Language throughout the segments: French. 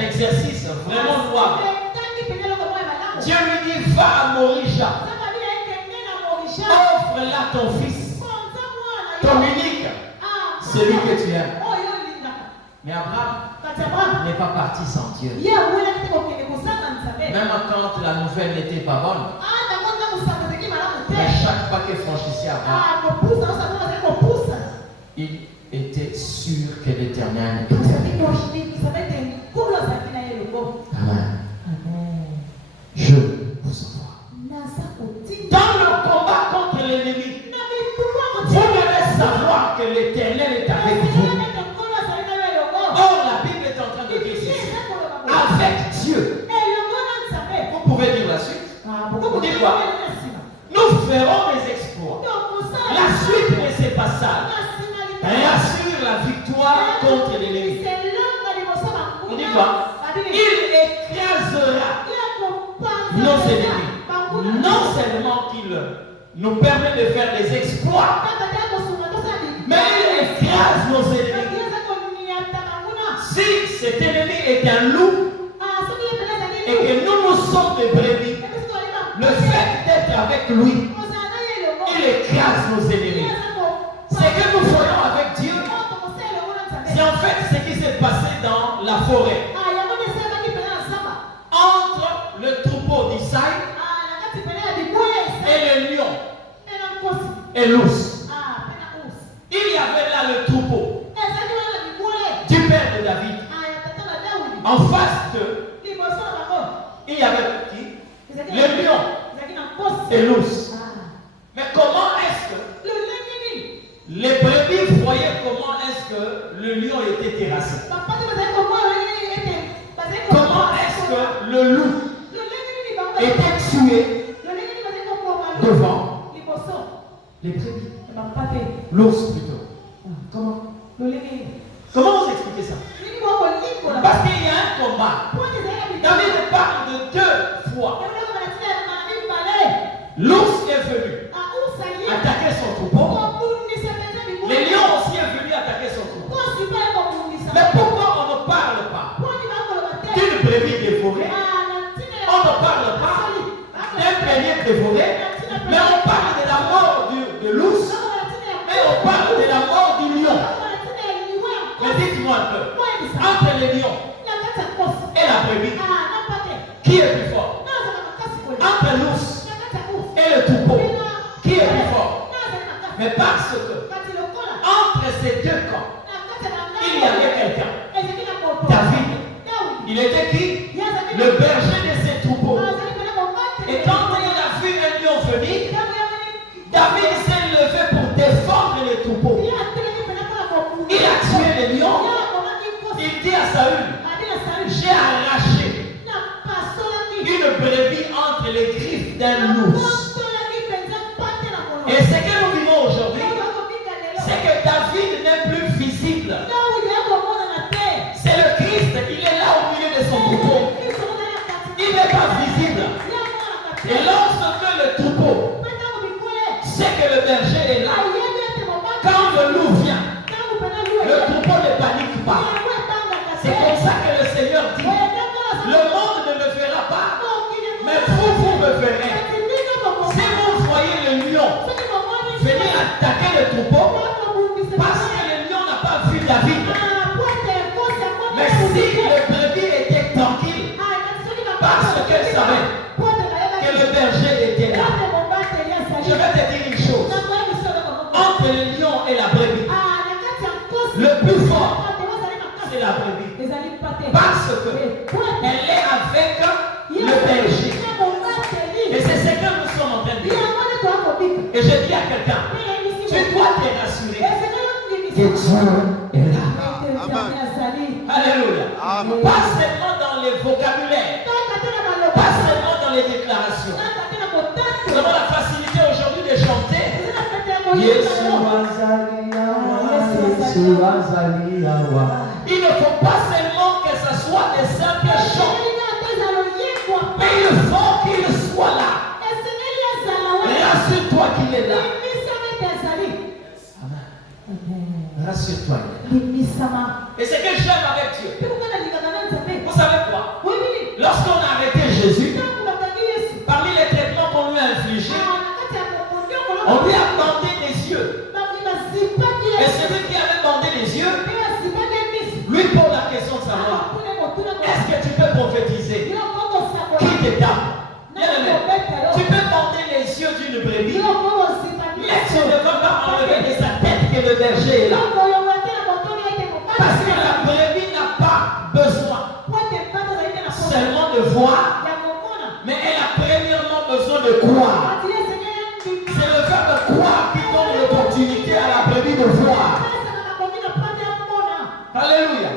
Exercice vraiment louable. Dieu lui dit, va à Morisha. Offre-là ton fils, ton unique, celui que tu aimes. Mais Abraham n'est pas parti sans Dieu. Même quand la nouvelle n'était pas bonne. Mais chaque fois qu'il franchissait Abraham, il était sûr que l'Éternel était avec lui. Amen. Je vous envoie. Dans le combat contre l'ennemi, vous devez savoir que l'Éternel est avec vous. Or, la Bible est en train de dire ceci. Avec Dieu. Vous pouvez dire la suite. Vous dites quoi? Nous ferons des exploits. La suite ne c'est pas ça. Rassure la victoire contre l'ennemi. On dit quoi? Il écrasera nos ennemis. Non seulement qu'il nous permet de faire des exploits, mais il écrase nos ennemis. Si cet ennemi est un loup et que nous sommes des brebis, le fait d'être avec lui, il écrase nos ennemis. Ce que nous voyons avec Dieu, c'est en fait ce qui s'est passé dans la forêt. Entre le troupeau d'Isaïe et le lion et l'ours. Il y avait là le troupeau du père de David. En face d'eux, il y avait qui? Le lion et l'ours. Mais comment est-ce que les brebis voyaient comment est-ce que le lion était terrassé? Comment est-ce que le loup était tué devant les brebis? L'ours plutôt. Comment? Comment vous expliquez ça? Parce qu'il y a un combat. David parle de deux fois. L'ours est venu attaquer son troupeau. Les lions aussi est venu attaquer son troupeau. Mais pourquoi on ne parle pas d'une brebis dévorée? On ne parle pas d'un bélier dévoré. Mais on parle de la mort de l'ours. Et on parle de la mort du lion. Mais dites-moi un peu, entre les lions et la brebis, qui est plus fort? Entre l'ours et le troupeau, qui est plus fort? Mais parce que entre ces deux camps, il y avait quelqu'un. David. Il était qui? Le berger de ses troupeaux. Et quand il a vu un lion venir, David s'est levé pour défendre les troupeaux. Il a tué les lions. Il dit à Saül, j'ai arraché une brebis entre les griffes d'un ours. Et ce que nous vivons aujourd'hui, c'est que David n'est plus visible. C'est le Christ, il est là au milieu de son troupeau. Il n'est pas visible. Et lorsque le troupeau sait que le berger est là, quand le loup vient, le troupeau ne panique pas. C'est comme ça que le Seigneur dit, le monde ne me verra pas, mais vous me verrez. Si vous voyez le lion venir attaquer le troupeau, parce que le lion n'a pas vu David. Mais si le brebis était tranquille, parce qu'elle savait que le berger était là, je vais te dire une chose. Entre le lion et la brebis, le plus fort, c'est la brebis. Parce qu'elle est avec le berger. Et c'est ce que nous sommes en train de dire. Et je dis à quelqu'un, tu dois te rassurer que Dieu est là. Alléluia. Pas seulement dans les vocabulaires, pas seulement dans les déclarations. Nous avons la facilité aujourd'hui de chanter. Il ne faut pas seulement que ce soit des simples chants, mais il faut qu'il soit là. Rassure-toi qu'il est là. Amen. Rassure-toi. Et ce que j'aime avec Dieu, vous savez Est-ce que tu peux prophétiser? Qui t'étape? Bien-aimé, tu peux porter les yeux d'une brebis, mais tu ne peux pas enlever de sa tête que le berger est là. Parce que la brebis n'a pas besoin seulement de voir, mais elle a premièrement besoin de croire. C'est le verbe croire qui donne l'opportunité à la brebis de voir. Alléluia.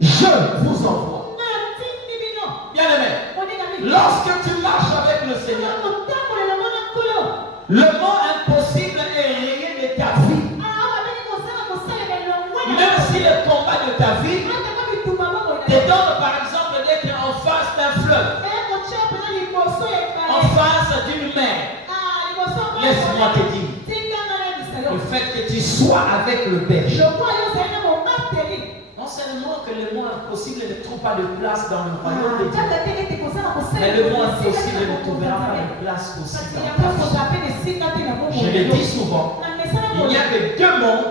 Je vous envoie. Bien-aimé, lorsque tu marches avec le Seigneur, le mot impossible est rayé de ta vie. Même si le combat de ta vie te donne par exemple d'être en face d'un fleuve, en face d'une mer, laisse-moi te dire, le fait que tu sois avec le berger, non seulement que le mot impossible ne trouve pas de place dans le royaume de Dieu, mais le mot impossible ne trouvera pas de place aussi dans ta vie. Je le dis souvent, il n'y a que deux mondes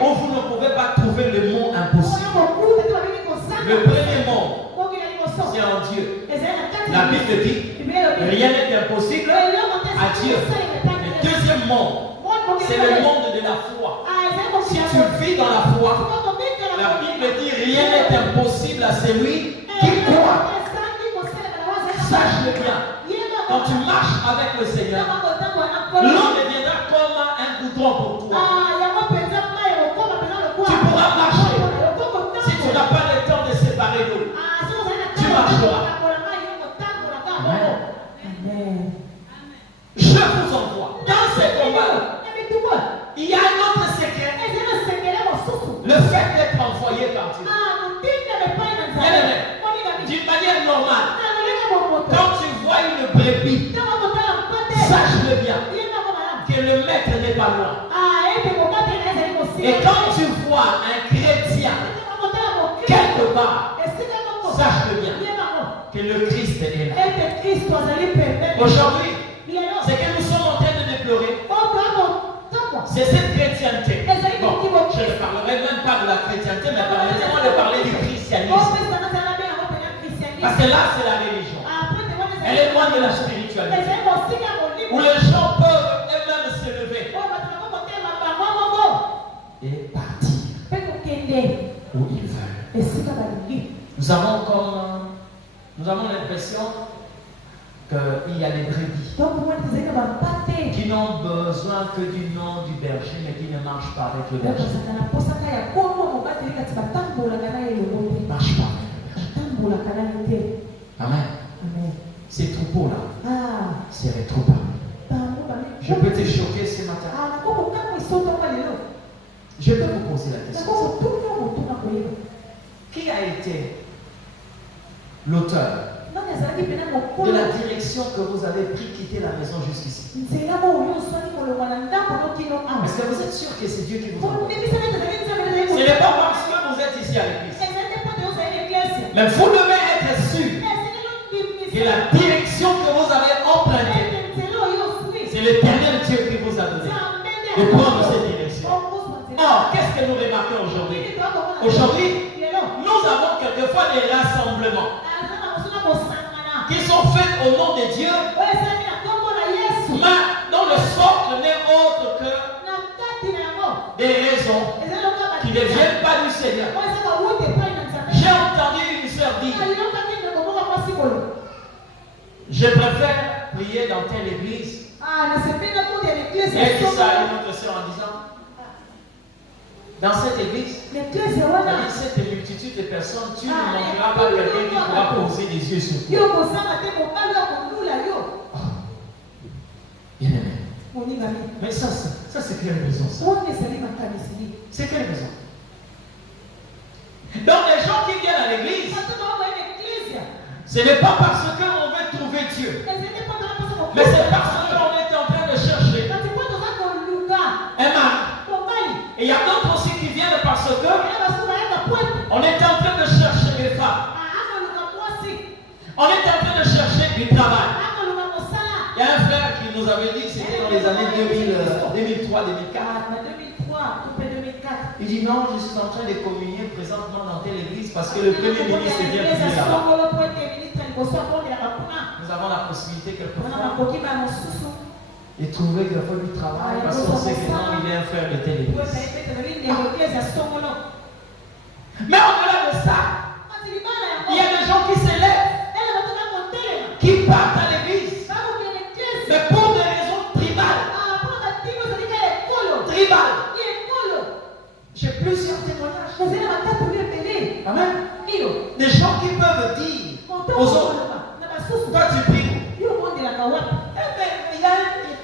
où vous ne pouvez pas trouver le mot impossible. Le premier monde, c'est en Dieu. La Bible dit, rien n'est impossible à Dieu. Le deuxième monde, c'est le monde de la foi. Si tu vis dans la foi, la Bible dit, rien n'est impossible à celui qui croit. Sache-le bien, quand tu marches avec le Seigneur, l'eau deviendra comme un goudron pour toi. Tu pourras marcher. Si tu n'as pas le temps de séparer l'eau, tu marcheras. Amen. Je vous envoie. Dans ces combats, il y a un autre secret. Le fait d'être envoyé par Dieu. D'une manière normale, quand tu vois une brebis, sache-le bien que le maître n'est pas loin. Et quand tu vois un chrétien quelque part, sache-le bien que le Christ est là. Aujourd'hui, ce que nous sommes en train de déplorer, c'est cette chrétienté. Bon, je ne parlerai même pas de la chrétienté, mais laissez-moi de parler du christianisme. Parce que là, c'est la religion. Elle est loin de la spiritualité. Où les gens peuvent eux-mêmes se lever et partir où ils veulent. Nous avons l'impression qu'il y a des brebis qui n'ont besoin que du nom du berger, mais qui ne marchent pas avec le berger. Ne marchent pas avec le berger. Amen. Ces troupeaux-là seraient trop parmi. Je peux te choquer ce matin. Je peux vous poser la question. Qui a été l'auteur de la direction que vous avez pris quitter la maison jusqu'ici? Est-ce que vous êtes sûr que c'est Dieu qui vous envoie? Ce n'est pas parce que vous êtes ici à l'église. Mais vous devez être sûr que la direction que vous avez empruntée, c'est l'Éternel Dieu qui vous a donné de prendre cette direction. Or, qu'est-ce que nous remarquons aujourd'hui? Aujourd'hui, nous avons quelquefois des rassemblements qui sont faits au nom de Dieu, mais dont le socle n'est autre que des raisons qui ne viennent pas du Seigneur. J'ai entendu une sœur dire, je préfère prier dans telle église. Et elle dit ça à une autre sœur en disant, dans cette église, dans cette multitude de personnes, tu ne manqueras pas quelqu'un qui pourra poser des yeux sur toi. Bien-aimé. Mais ça c'est quelle raison ça? C'est quelle raison? Donc les gens qui viennent à l'église, ce n'est pas parce qu'on veut trouver Dieu, mais c'est parce qu'on est en train de chercher un mari. Et il y a d'autres aussi qui viennent parce que on est en train de chercher des femmes. On est en train de chercher du travail. Il y a un frère qui nous avait dit, c'était dans les années 2003-2004. Il dit non, je suis en train de communier présentement dans parce que le Premier ministre vient prier là-bas. Nous avons la possibilité quelquefois de trouver qu'il faut du travail parce qu'on sait que non, il est un frère de telle église. Mais au-delà de ça, il y a des gens qui s'élèvent, qui partent à l'église, mais pour des raisons tribales. J'ai plusieurs témoignages. Amen. Des gens qui peuvent dire aux autres, toi tu pries. Il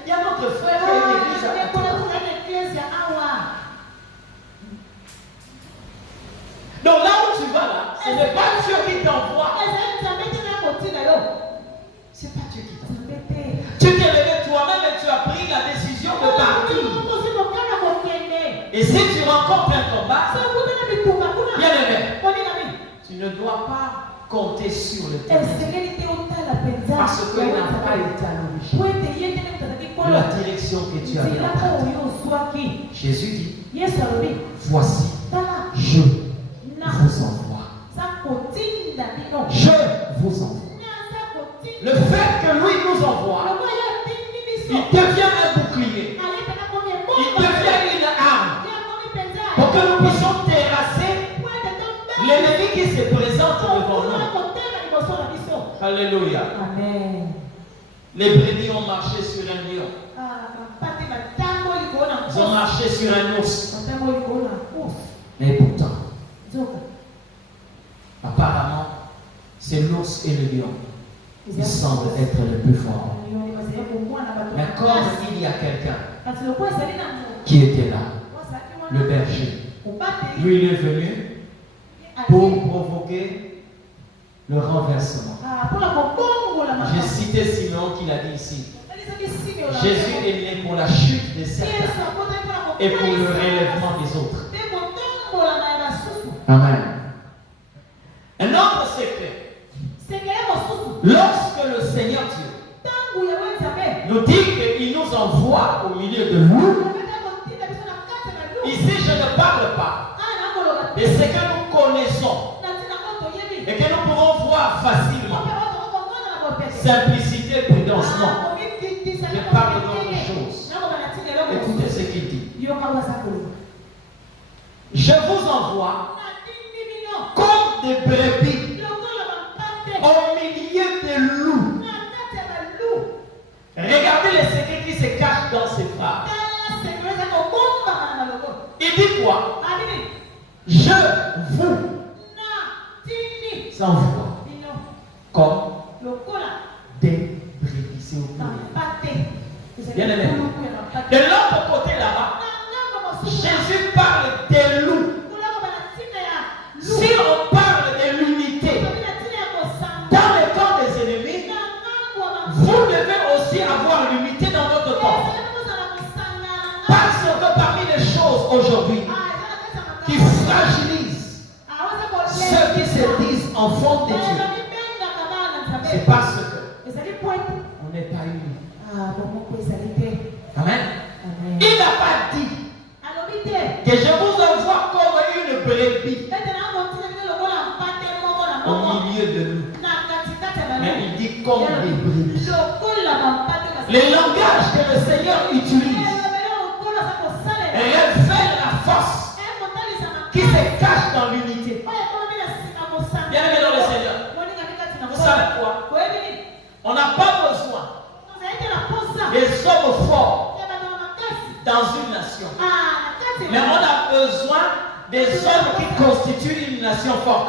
y a notre frère qui est une église. Donc là où tu vas là, ce n'est pas Dieu qui t'envoie. C'est pas Dieu qui t'envoie. Tu t'es levé toi-même et tu as pris la décision de partir. Et si tu rencontres un combat, bien aimé, tu ne dois pas compter sur le terrain. Parce qu'il n'a pas été à l'origine de la direction que tu avais emprunté. Jésus dit, voici, je vous envoie. Je vous envoie. Le fait que lui nous envoie, il devient un bouclier. Il devient une arme pour que nous puissions terrasser l'ennemi qui se présente devant nous. Alléluia. Amen. Les brebis ont marché sur un lion. Ils ont marché sur un ours. Mais pourtant, apparemment, c'est l'ours et le lion qui semblent être les plus forts. Mais comme il y a quelqu'un qui était là, le berger, lui il est venu pour provoquer le renversement. J'ai cité Simon qui l'a dit ici. Jésus est né pour la chute des certains et pour le relèvement des autres. Amen. Un autre secret. Lorsque le Seigneur Dieu nous dit qu'il nous envoie au milieu de loups, ici je ne parle pas de ce que nous connaissons et que nous pouvons voir facilement. Simplicité, prudence, non. Je parle d'autre chose. Écoutez ce qu'il dit. Je vous envoie comme des brebis au milieu des loups. Regardez les secrets qui se cachent dans ces phrases. Il dit quoi? Je vous envoie comme des brebis. C'est au pluriel. Bien aimé. De l'autre côté là-bas, Jésus parle des loups. Si on parle de l'unité dans le camp des ennemis, vous devez aussi avoir l'unité dans votre camp. Parce que parmi les choses aujourd'hui qui fragilisent ceux qui se disent enfants de Dieu, c'est parce que on n'est pas unis. Amen. Il n'a pas dit que je vous envoie comme une brebis au milieu de nous. Mais il dit comme des brebis. Le langage que le Seigneur utilise révèle la force qui se cache dans l'unité. Bien aimé dans le Seigneur. Vous savez quoi? On n'a pas besoin des hommes forts dans une nation. Mais on a besoin des hommes qui constituent une nation forte.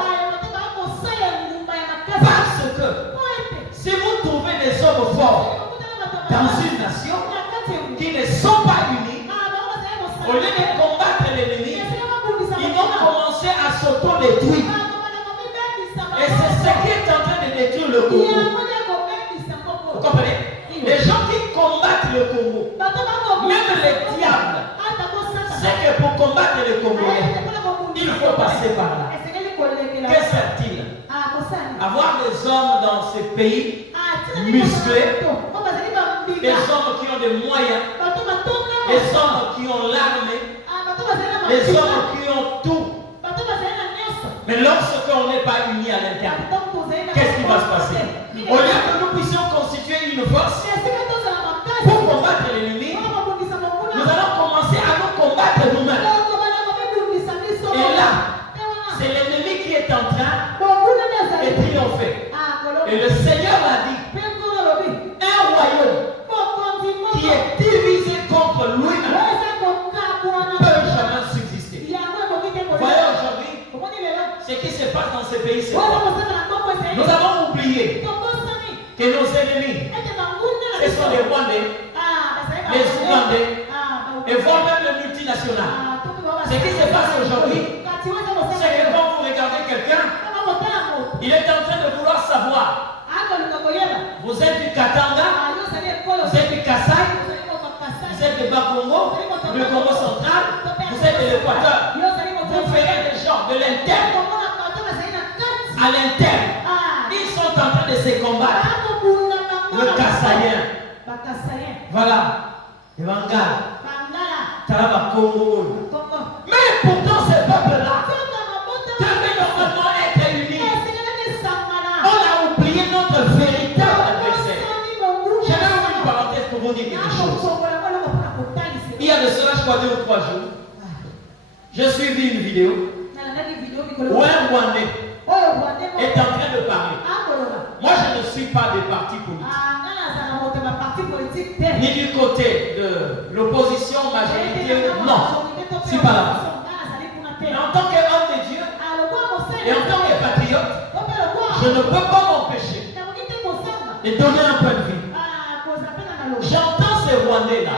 Parce que si vous trouvez des hommes forts dans une nation qui ne sont pas unis, au lieu de combattre l'ennemi, ils vont commencer à s'auto-détruire. Et c'est ce qui est en train de détruire le Congo. Vous comprenez? Les gens qui combattent le Congo, même les diables, c'est que pour combattre le Congolais, il faut passer par là. Que sert-il? Avoir des hommes dans ces pays musclés, des hommes qui ont des moyens, des hommes qui ont l'armée, des hommes qui ont tout. Mais lorsqu'on n'est pas unis à l'intérieur, qu'est-ce qui va se passer? Au lieu que nous puissions constituer une force pour combattre l'ennemi, nous allons commencer à nous combattre nous-mêmes. Et là, c'est l'ennemi qui est en train de triompher. Et le Seigneur l'a dit, un royaume qui est divisé contre lui-même ne peut jamais subsister. Voyez aujourd'hui, ce qui se passe dans ces pays, c'est quoi? Nous avons oublié que nos ennemis, ce sont les Rwandais, les Ougandais, et voire même les multinationales. Ce qui se passe aujourd'hui, c'est que quand vous regardez quelqu'un, il est en train de vouloir savoir. Vous êtes du Katanga, vous êtes du Kassai, vous êtes du Bakongo, du Congo central, vous êtes de l'Équateur. Vous verrez des gens de l'interne à l'interne. Ils sont en train de se combattre. Le Kassaïen. Voilà. Le Bangala. Taraba Congo. Mais pourtant, ces peuples-là devaient normalement être unis. On a oublié notre véritable adversaire. Je vais ouvrir une parenthèse pour vous dire quelque chose. Il y a de cela, je crois, 2 ou 3 jours, j'ai suivi une vidéo où un Rwandais est en train de parler. Moi, je ne suis pas des partis politiques, ni du côté de l'opposition majoritaire, non. Je ne suis pas là. Mais en tant qu'homme de Dieu et en tant que patriote, je ne peux pas m'empêcher de donner un point de vue. J'entends ces Rwandais-là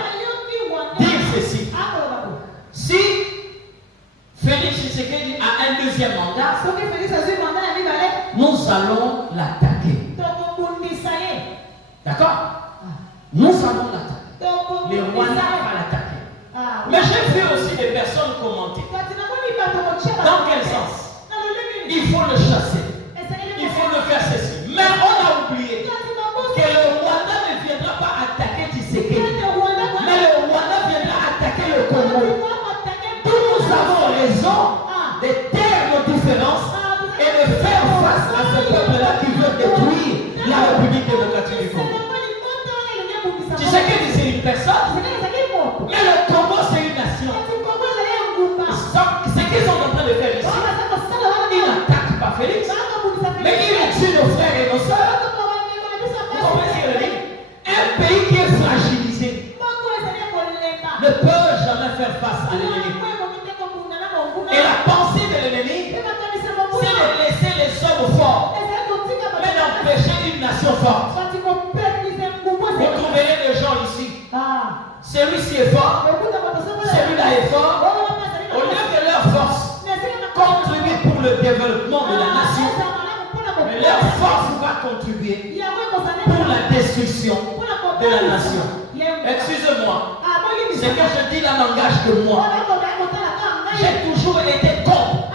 dire ceci. Si Félix Tshisekedi a un deuxième mandat, nous allons l'attaquer. D'accord? Nous allons l'attaquer. Les Rwandais vont l'attaquer. Mais j'ai vu aussi des personnes commenter. Dans quel sens? Il faut le chasser. Il faut le faire ceci. Mais on a oublié que le Rwanda ne viendra pas attaquer Tshisekedi. Mais le Rwanda viendra attaquer le Congo. Nous avons raison de taire nos différences et de faire face à ce peuple-là qui veut détruire la République démocratique du Congo. Tshisekedi, c'est une personne, mais le Congo, c'est une nation. Ce qu'ils sont en train de faire ici, ils n'attaquent pas Félix, mais ils tuent nos frères et nos sœurs. Vous comprenez ce que je dis? Un pays qui est fragilisé ne peut jamais faire face à l'ennemi. Et la pensée de l'ennemi, c'est de laisser les hommes forts, mais d'empêcher une nation forte. Vous trouverez des gens ici. Celui-ci est fort, celui-là est fort. Au lieu que leur force contribue pour le développement de la nation, mais leur force va contribuer pour la destruction de la nation. Excusez-moi, ce que je dis là n'engage que moi. J'ai toujours été contre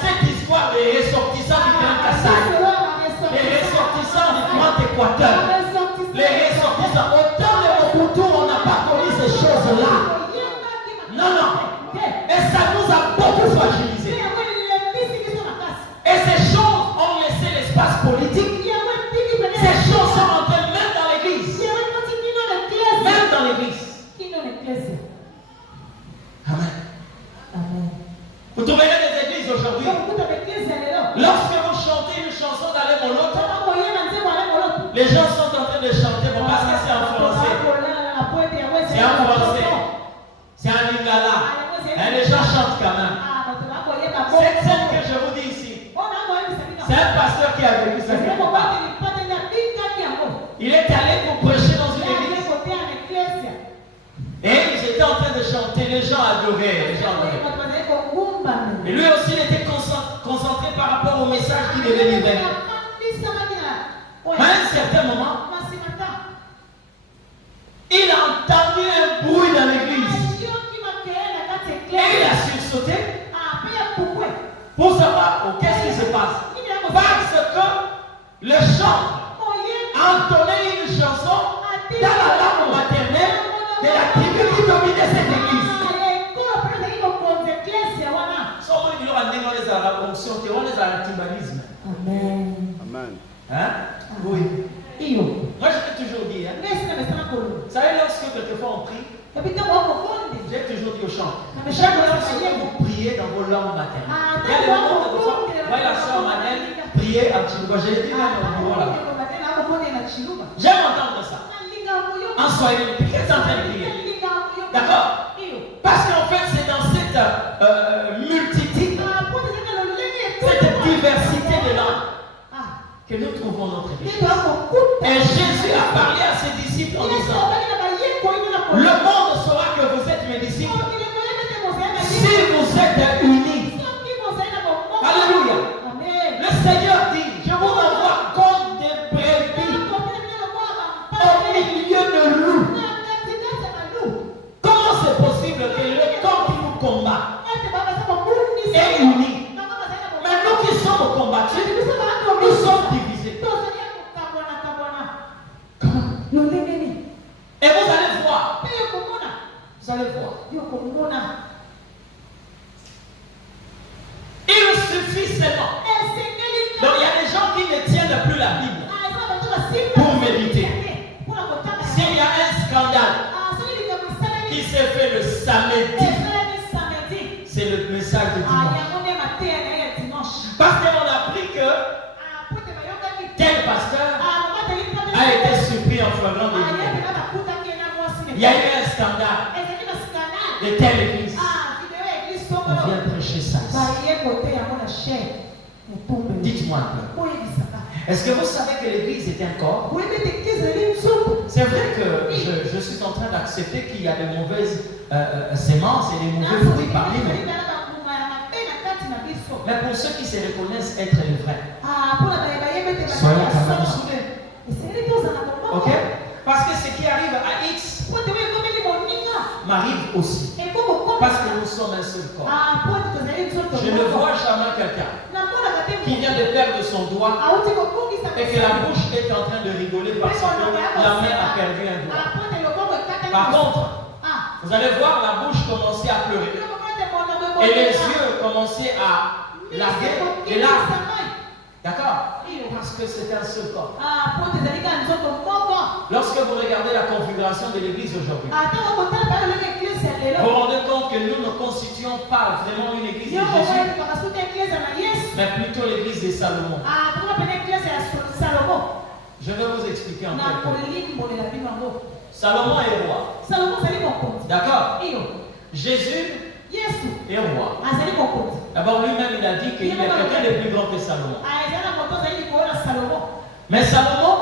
cette histoire des ressortissants du Grand Kassai, les ressortissants du Grand Équateur, les ressortissants. Au temps de Mobutu, on n'a pas connu ces choses-là. Non, non. Et ça nous a beaucoup fragilisés. Et ces choses ont laissé l'espace politique. Ces choses sont entrées même dans l'église. Même dans l'église. Amen. Vous trouverez des églises aujourd'hui. Lorsque vous chantez une chanson d'aller mon autre, les gens sont en train de chanter bon, parce que c'est en français. C'est en français. C'est en lingala. Et les gens chantent quand même. Cette scène que je vous dis ici, c'est un pasteur qui a vécu ça. Il est allé pour prêcher dans une église. Et ils étaient en train de chanter, les gens adoraient. Et lui aussi il était concentré par rapport au message qu'il devait livrer. À un certain moment, il a entendu un bruit dans l'église. Et il a sursauté pour savoir qu'est-ce qui se passe. Parce que le chant entonnait une chanson dans la langue maternelle de la tribu qui dominait cette église. promotion, tu vois les artimbalismes. Amen. Amen. Hein? Oui. Iyo. Moi, je t'ai toujours dit, hein. Vous savez, lorsque quelquefois on prie, j'ai toujours dit au chant, chaque lorsque vous priez dans vos langues maternelles. Il y a des moments où voyez la soeur Manel prier en Chiluba. J'ai dit même au bureau là. J'aime entendre ça. En Swahili, qu'est-ce que tu es en train de prier? D'accord? Parce qu'en fait, c'est dans cette multitude, cette diversité de langues que nous trouvons notre vie. Et Jésus a parlé à ses disciples en disant, le monde saura que vous êtes mes disciples si vous êtes unis. Alléluia. Le Seigneur dit, je vous envoie comme des brebis au milieu de loups. Comment c'est possible que le corps qui nous combat est uni? Mais nous qui sommes combattus, nous sommes divisés. Et vous allez voir. Vous allez voir. Il suffit seulement. Donc il y a des gens qui ne tiennent plus la Bible pour méditer. S'il y a un scandale qui s'est fait le samedi, c'est le message de dimanche. Parce qu'on a appris que tel pasteur a été surpris en flagrant délit. Il y a eu un scandale de telle église. On vient prêcher ça. Dites-moi un peu. Est-ce que vous savez que l'église est un corps? C'est vrai que je suis en train d'accepter qu'il y a de mauvaises sémences et des mauvais fruits parmi nous. Mais pour ceux qui se reconnaissent être les vrais, soyons quand même soudés. Ok? Parce que ce qui arrive à X m'arrive aussi. Parce que nous sommes un seul corps. Je ne vois jamais quelqu'un qui vient de perdre son doigt et que la bouche est en train de rigoler parce que la main a perdu un doigt. Par contre, vous allez voir la bouche commencer à pleurer et les yeux commencer à larguer les larmes. D'accord? Parce que c'est un seul corps. Lorsque vous regardez la configuration de l'église aujourd'hui, vous vous rendez compte que nous ne constituons pas vraiment une église de Jésus, mais plutôt l'église de Salomon. Je vais vous expliquer en quelque sorte. Salomon est roi. D'accord? Jésus est roi. D'abord, lui-même, il a dit qu'il y a quelqu'un de plus grand que Salomon. Mais Salomon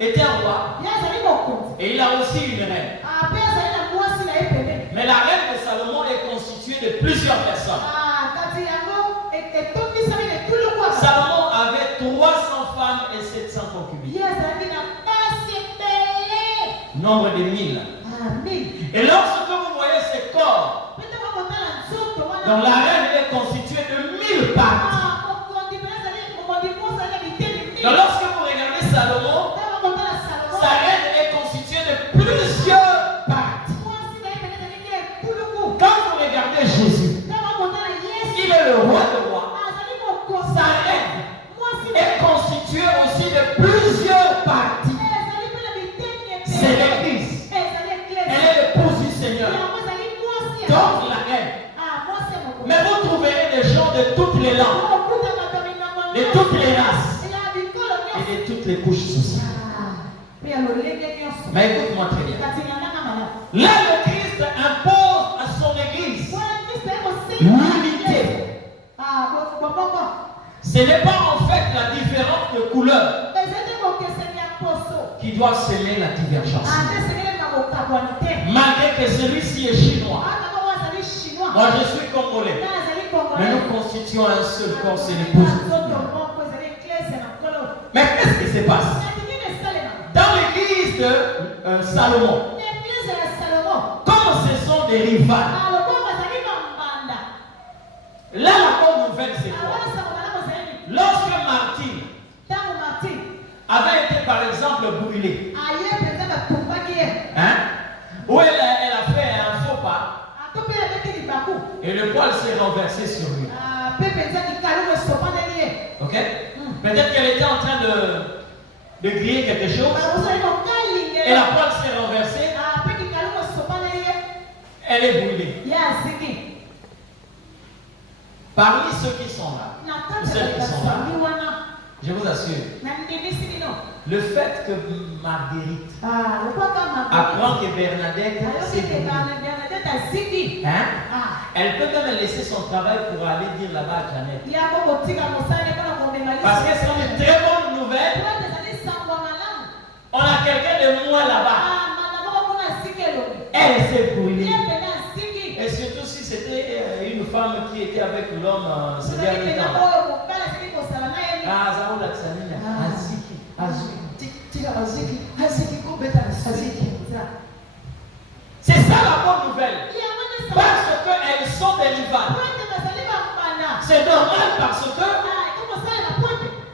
était un roi. Et il a aussi une reine. Mais la reine de Salomon est constituée de plusieurs personnes. Salomon avait 300 femmes et 700 concubines. Nombre de 1000. Et lorsque vous voyez ces corps, donc la reine est constituée de 1000 parties. Donc lorsque vous regardez Salomon, sa reine est constituée de plusieurs parties. Quand vous regardez Jésus, il est le roi de rois. Sa reine est constituée aussi de plusieurs parties. C'est l'église. Elle est l'épouse du Seigneur. Donc la reine. Mais vous trouverez des gens de toutes les langues, de toutes les races et de toutes les couches sociales. Mais écoute-moi très bien. Là, le Christ impose à son église l'unité. Ce n'est pas en fait la différence de couleur qui doit sceller la divergence. Malgré que celui-ci est chinois, moi je suis congolais, mais nous constituons un seul corps, c'est l'épouse. Mais qu'est-ce qui se passe? Dans l'église de Salomon, comme ce sont des rivales, là la bonne nouvelle c'est quoi? Lorsque Martine avait été par exemple brûlée, hein? Où elle a fait un faux pas et le poil s'est renversé sur lui. Ok? Peut-être qu'elle était en train de griller quelque chose. Et la poêle s'est renversée. Elle est brûlée. Parmi ceux qui sont là, ou celles qui sont là, je vous assure, le fait que Marguerite apprend que Bernadette s'est brûlée, elle peut même laisser son travail pour aller dire là-bas à Jeannette. Parce que c'est une très bonne nouvelle. On a quelqu'un de moi là-bas. Elle s'est brûlée. Et surtout si c'était une femme qui était avec l'homme ces derniers temps. C'est ça la bonne nouvelle. Parce qu'elles sont des rivales. C'est normal parce que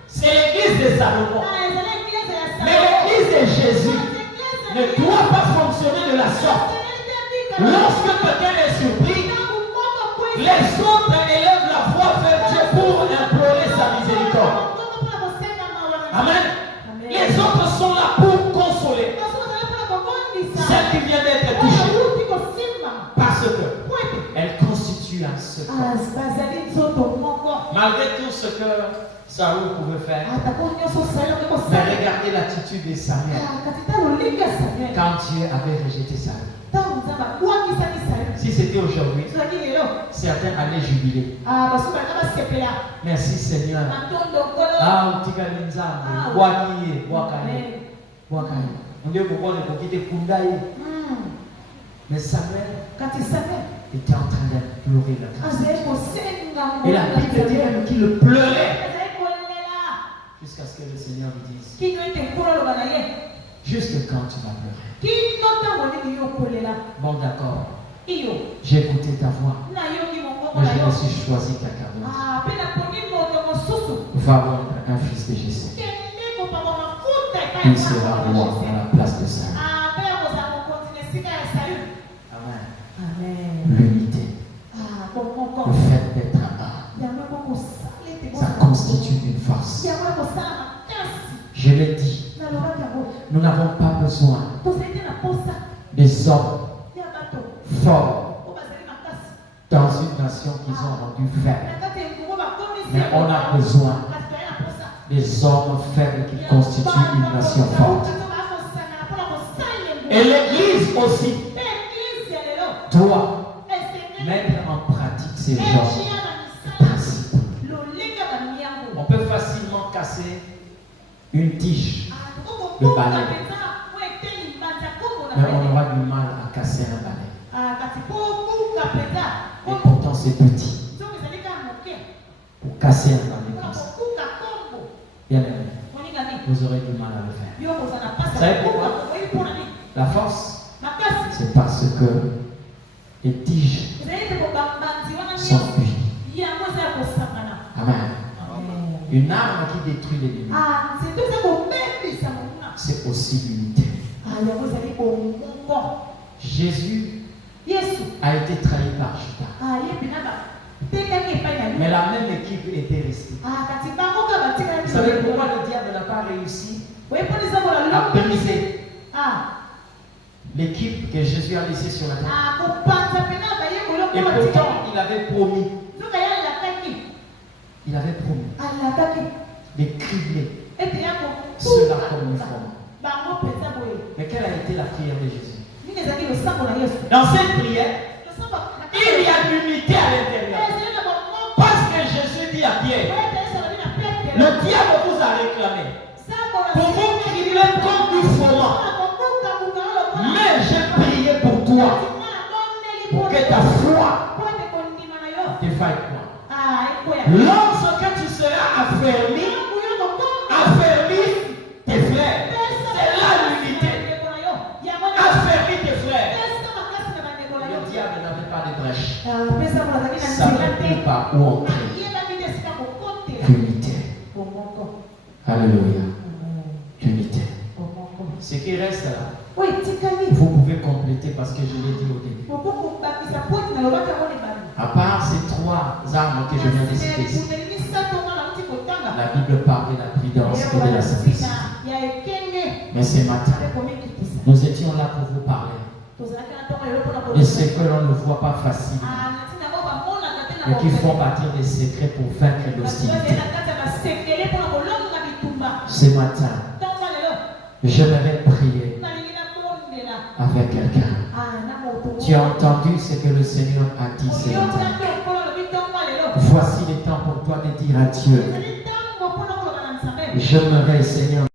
c'est l'église de Salomon. Mais l'église de Jésus ne doit pas fonctionner de la sorte. Lorsque quelqu'un est surpris, les autres élèvent la voix vers Dieu pour implorer sa miséricorde. Amen. Les autres sont là pour consoler celle qui vient d'être touchée. Parce qu'elle constitue un secret. Malgré tout ce que Saül pouvait faire, mais regardez l'attitude de Samuel quand Dieu avait rejeté Saül. Si c'était aujourd'hui, certains allaient jubiler. Merci Seigneur. Mais Samuel était en train de pleurer la grâce. Et la Bible dit même qu'il pleurait jusqu'à ce que le Seigneur lui dise: juste quand tu vas pleurer. Bon, d'accord. J'ai écouté ta voix. Mais je me suis choisi ta carrière. Va voir un fils de Jésus. Il sera roi à la place de Saül. Amen. L'unité. Le fait d'être un. Ça constitue une force. Je l'ai dit. Nous n'avons pas besoin des hommes forts dans une nation qu'ils ont rendu faible. Mais on a besoin des hommes faibles qui constituent une nation forte. Et l'Église aussi doit mettre en pratique ces genres de principes. On peut facilement casser une tige de balai, mais on aura du mal à casser un balai. Et pourtant c'est petit. Pour casser un balai comme ça, bien aimé, vous aurez du mal à le faire. Vous savez pourquoi? La force, c'est parce que les tiges sont cuites. Amen. Une arme qui détruit l'ennemi, c'est aussi l'unité. Jésus a été trahi par Judas. Mais la même équipe était restée. Vous savez pourquoi le diable n'a pas réussi à briser l'équipe que Jésus a laissée sur la terre? Et pourtant, il avait promis de cribler cela comme une forme. Mais quelle a été la prière de Jésus? Dans cette prière, il y a l'unité à l'intérieur. Parce que Jésus dit à Pierre: le diable vous a réclamé pour vous cribler comme du froment. Mais j'ai prié pour toi, pour que ta foi te fasse quoi? Lorsque tu seras affermi tes frères. C'est là l'unité. Affermi tes frères. Le diable n'avait pas de brèche. Ça ne peut pas où entrer. Unité. Alléluia. Unité. Ce qui reste là, vous pouvez compléter parce que je l'ai dit au début. À part ces trois armes que je viens de citer ici, et de la simplicité. Mais ce matin, nous étions là pour vous parler. Et ce que l'on ne voit pas facile, mais qui font partir des secrets pour vaincre l'hostilité. Ce matin, j'aimerais prier avec quelqu'un. Tu as entendu ce que le Seigneur a dit ce matin. Voici le temps pour toi de dire à Dieu, j'aimerais, Seigneur,